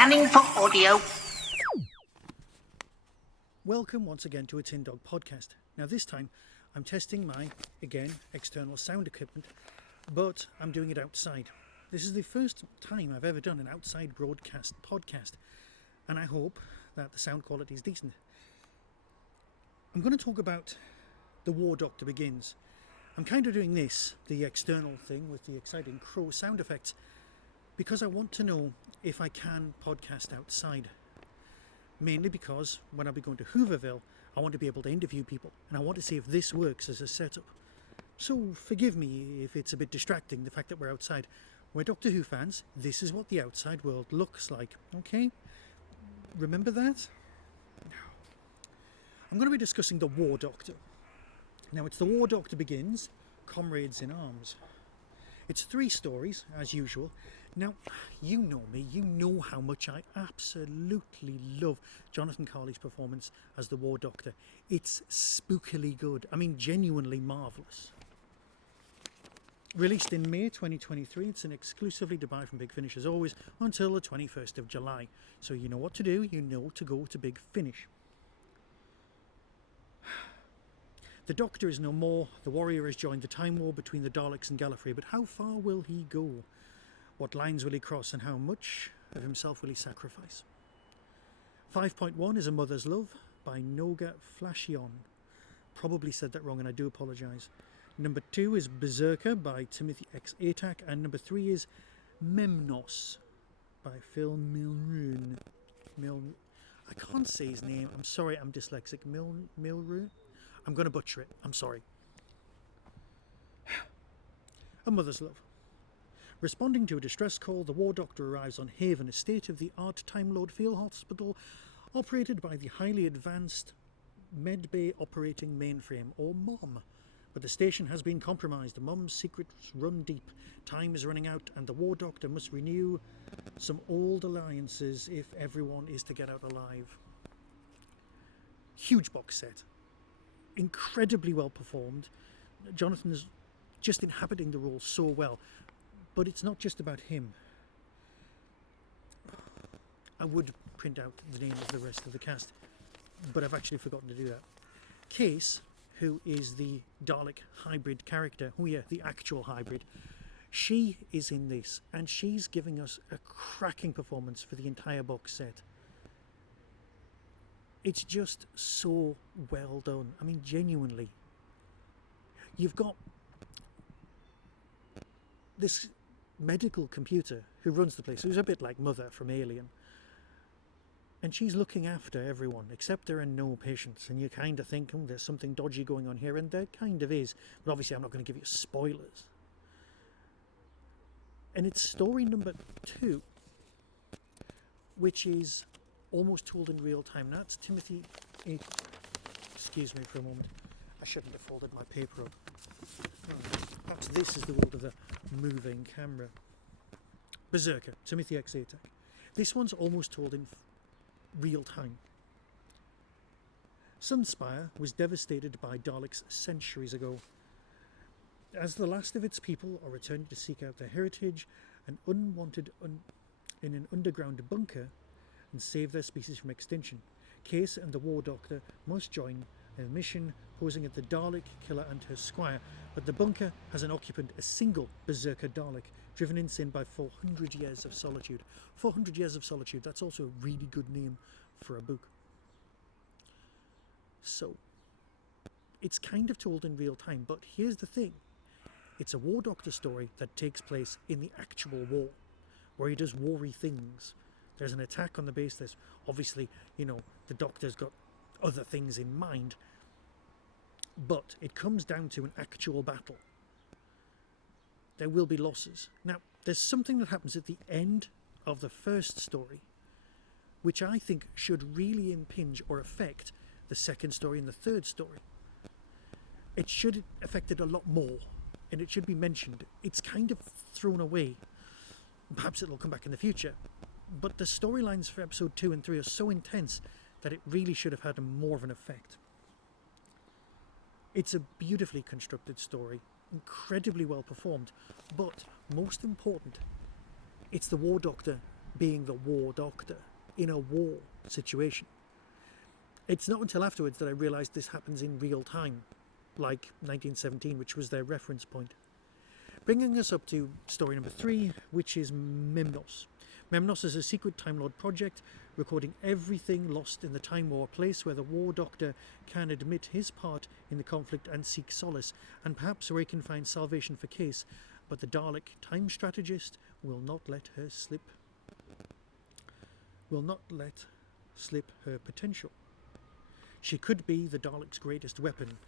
Scanning for audio. Welcome once again to a Tin Dog podcast. Now this time I'm testing my, again, external sound equipment, but I'm doing it outside. This is the first time I've ever done an outside broadcast podcast, and I hope that the sound quality is decent. I'm going to talk about The War Doctor Begins. I'm kind of doing this, the external thing with the exciting crow sound effects, because I want to know if I can podcast outside. Mainly because when I'll be going to Hooverville, I want to be able to interview people, and I want to see if this works as a setup. So forgive me if it's a bit distracting, the fact that we're outside. We're Doctor Who fans, this is what the outside world looks like, okay? Remember that? I'm going to be discussing The War Doctor. Now it's The War Doctor Begins, Comrades-in-Arms. It's 3 stories, as usual. Now, you know me, you know how much I absolutely love Jonathan Carley's performance as the War Doctor. It's spookily good. I mean, genuinely marvellous. Released in May 2023, it's an exclusively to buy from Big Finish as always until the 21st of July. So you know what to do, you know to go to Big Finish. The Doctor is no more, the Warrior has joined the time war between the Daleks and Gallifrey, but how far will he go? What lines will he cross and how much of himself will he sacrifice? 5.1 is A Mother's Love by Noga Flaishon. Probably said that wrong and I do apologise. Number 2 is Berserker by Timothy X. Atack, and number 3 is M.O.M by Phil Milroon. I can't say his name, I'm sorry, I'm dyslexic. Milroon? I'm going to butcher it, I'm sorry. A Mother's Love. Responding to a distress call, the War Doctor arrives on Haven, a state-of-the-art Time Lord field hospital operated by the highly advanced Medbay Operating Mainframe, or M.O.M. But the station has been compromised. The M.O.M's secrets run deep. Time is running out, and the War Doctor must renew some old alliances if everyone is to get out alive. Huge box set. Incredibly well performed. Jonathan's just inhabiting the role so well. But it's not just about him. I would print out the name of the rest of the cast, but I've actually forgotten to do that. Case, who is the Dalek hybrid character, oh yeah, the actual hybrid, she is in this, and she's giving us a cracking performance for the entire box set. It's just so well done. I mean, genuinely. You've got this medical computer who runs the place, who's a bit like Mother from Alien, and she's looking after everyone except there are no patients, and you kind of think, oh, there's something dodgy going on here, and there kind of is, but obviously I'm not going to give you spoilers. And it's story number 2, which is almost told in real time. Now it's Timothy excuse me for a moment, I shouldn't have folded my paper up. Perhaps this is the world of the moving camera. Berserker, Timothy X. Atack. This one's almost told in real time. Sunspire was devastated by Daleks centuries ago. As the last of its people are returning to seek out their heritage and unwanted in an underground bunker and save their species from extinction, Case and the War Doctor must join a mission posing at the Dalek-Killer and her squire, but the bunker has an occupant, a single Berserker Dalek, driven insane by 400 years of solitude. 400 years of solitude, that's also a really good name for a book. So, it's kind of told in real time, but here's the thing. It's a War Doctor story that takes place in the actual war, where he does war-y things. There's an attack on the base, there's obviously, you know, the Doctor's got other things in mind, but it comes down to an actual battle. There will be losses. Now, there's something that happens at the end of the first story, which I think should really impinge or affect the second story and the third story. It should affect it a lot more, and it should be mentioned. It's kind of thrown away. Perhaps it'll come back in the future, but the storylines for episode 2 and 3 are so intense that it really should have had more of an effect. It's a beautifully constructed story, incredibly well performed, but most important, it's the War Doctor being the War Doctor in a war situation. It's not until afterwards that I realised this happens in real time, like 1917, which was their reference point. Bringing us up to story number 3, which is Memnos. Memnos is a secret Time Lord project, recording everything lost in the Time War, a place where the War Doctor can admit his part in the conflict and seek solace, and perhaps where he can find salvation for Case, but the Dalek time strategist will not let slip her potential. She could be the Dalek's greatest weapon.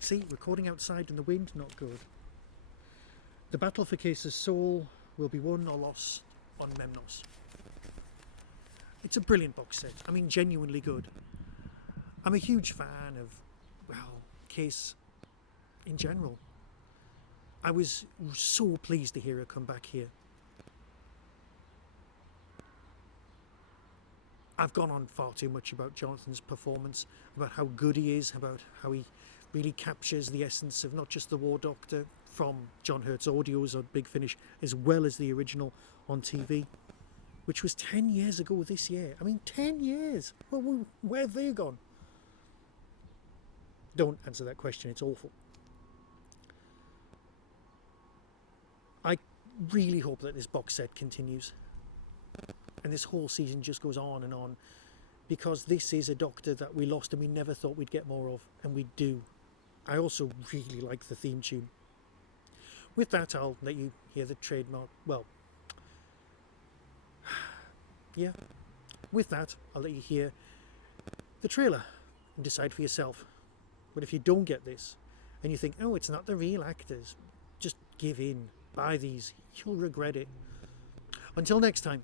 See, recording outside in the wind, not good. The battle for Case's soul will be won or lost on Memnos. It's a brilliant box set. I mean, genuinely good. I'm a huge fan of, Case in general. I was so pleased to hear her come back here. I've gone on far too much about Jonathan's performance, about how good he is, about how he really captures the essence of not just the War Doctor from John Hurt's audios on Big Finish, as well as the original on TV, which was 10 years ago this year. I mean, 10 years! Well, where have they gone? Don't answer that question, it's awful. I really hope that this box set continues. And this whole season just goes on, because this is a Doctor that we lost and we never thought we'd get more of, and we do. I also really like the theme tune. With that, I'll let you hear the trademark. With that, I'll let you hear the trailer and decide for yourself. But if you don't get this, and you think, oh, it's not the real actors, just give in. Buy these. You'll regret it. Until next time,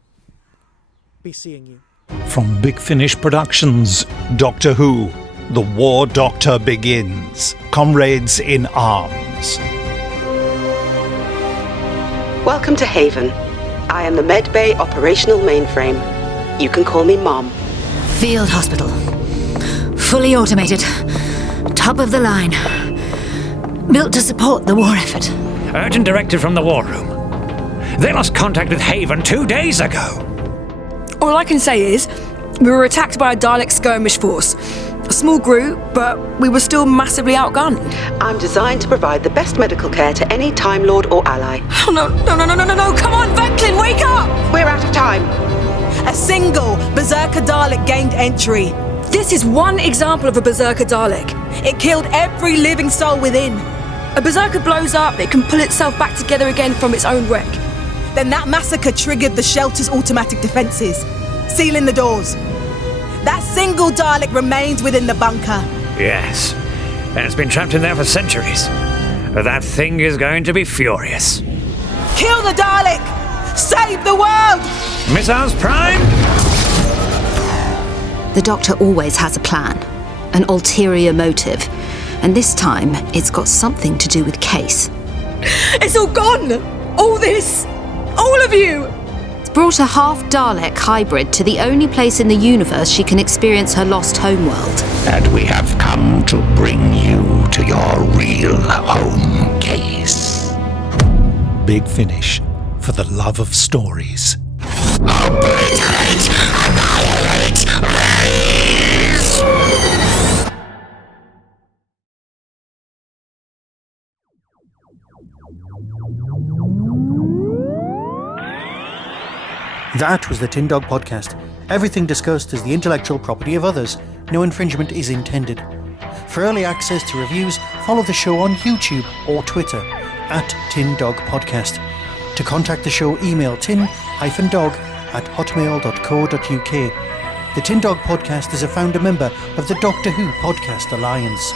be seeing you. From Big Finish Productions, Doctor Who, The War Doctor Begins. Comrades-in-Arms. Welcome to Haven. I am the Medbay Operational Mainframe. You can call me Mom. Field hospital. Fully automated. Top of the line. Built to support the war effort. Urgent directive from the war room. They lost contact with Haven 2 days ago. All I can say is, we were attacked by a Dalek skirmish force. A small group, but we were still massively outgunned. I'm designed to provide the best medical care to any Time Lord or ally. Oh, no, come on, Vecklin, wake up! We're out of time. A single Berserker Dalek gained entry. This is one example of a Berserker Dalek. It killed every living soul within. A Berserker blows up, it can pull itself back together again from its own wreck. Then that massacre triggered the shelter's automatic defences, sealing the doors. That single Dalek remains within the bunker. Yes, and it's been trapped in there for centuries. That thing is going to be furious. Kill the Dalek! Save the world! Missiles primed! The Doctor always has a plan, an ulterior motive, and this time it's got something to do with Case. It's all gone! All this! All of you! It's brought a half-Dalek hybrid to the only place in the universe she can experience her lost homeworld. And we have come to bring you to your real home, Case. Big Finish, for the love of stories. Obliterate, annihilate, raise! That was the Tin Dog Podcast. Everything discussed is the intellectual property of others. No infringement is intended. For early access to reviews, follow the show on YouTube or Twitter @TinDogPodcast. To contact the show, email tin-dog@hotmail.co.uk. The Tin Dog Podcast is a founder member of the Doctor Who Podcast Alliance.